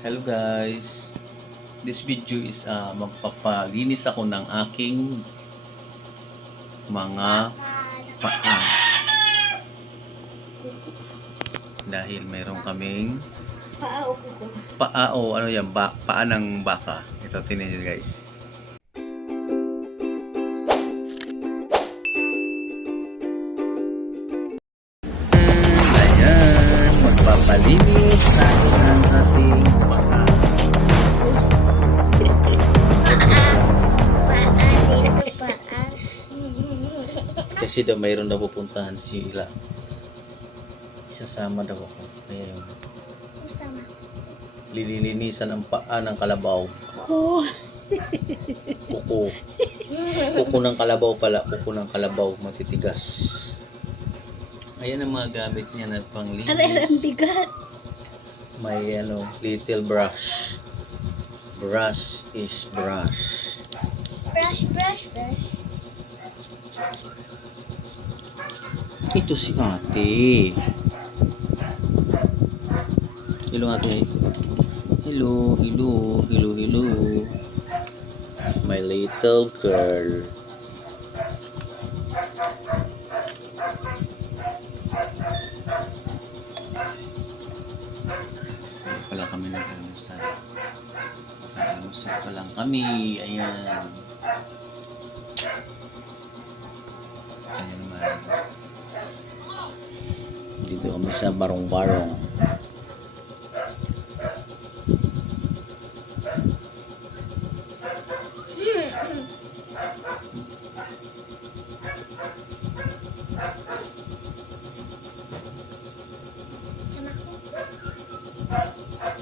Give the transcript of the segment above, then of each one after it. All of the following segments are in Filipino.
Hello guys, this video is magpapalinis ako ng aking mga paa dahil mayroon kaming paa o ano yan, paa ng baka. Ito, tingnan nyo guys. Ayan, magpapalinis natin ang ating paa. Kasi daw mayroon daw pupuntahan sila. Isasama daw ako. Kaya yun. Lilinisan ang paa ng kalabaw. Kuko. Kuko ng kalabaw pala. Kuko ng kalabaw. Matitigas. Ayan ang mga gamit niya na panglinis. Ang bigat. May little brush. Brush is brush. Brush. Ito si ate. Hello ate. Hello. My little girl. Pala kami nag-almusal. Nag-almusal pa lang kami. Ayan. Ayan naman. Dito kami sa barong-barong.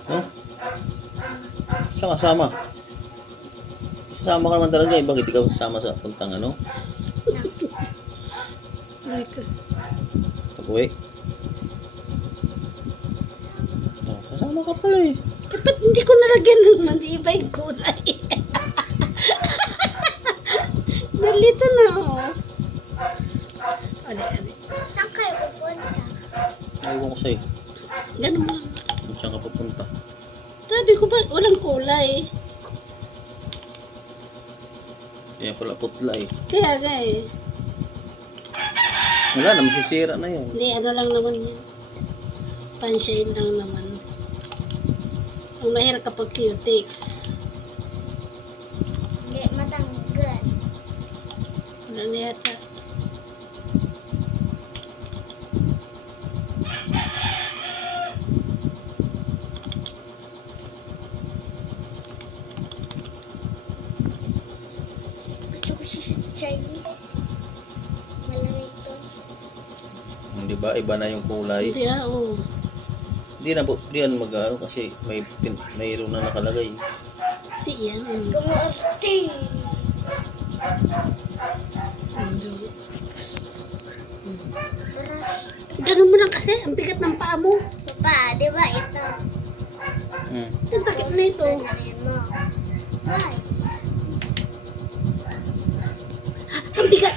Oh? Sama-sama. Sasama ka naman talaga eh. Bakit ikaw sasama sa puntang ano? Pag-uwi? Oh, kasama ka pala eh. Ba't hindi ko nalagyan ng iba yung kulay? Nalito na oh. Ali. Saan kayo pupunta? Ayaw ko sa'yo. Ganun mo lang. Saan ka pupunta? Sabi ko ba, walang kulay. Kaya pala putla eh. Kaya nga eh. Wala na, masisira na yun. Hindi, ano lang naman yan. Panshine lang naman. Ang mahirap kapag cutics. Hindi matanggal. Wala na yata. Gusto ko siya sa Chinese. Malamig to. Hindi ba? Iba na yung kulay. Hindi ah, oo. Hindi na po, di yan mag-ano kasi mayroon na nakalagay. Hindi yan. Kumusti. Ganun mo lang kasi, ang bigat ng paa mo. Pa, di ba ito? Saan bakit na ito? Tanarin mo. Bye. Ang bigat.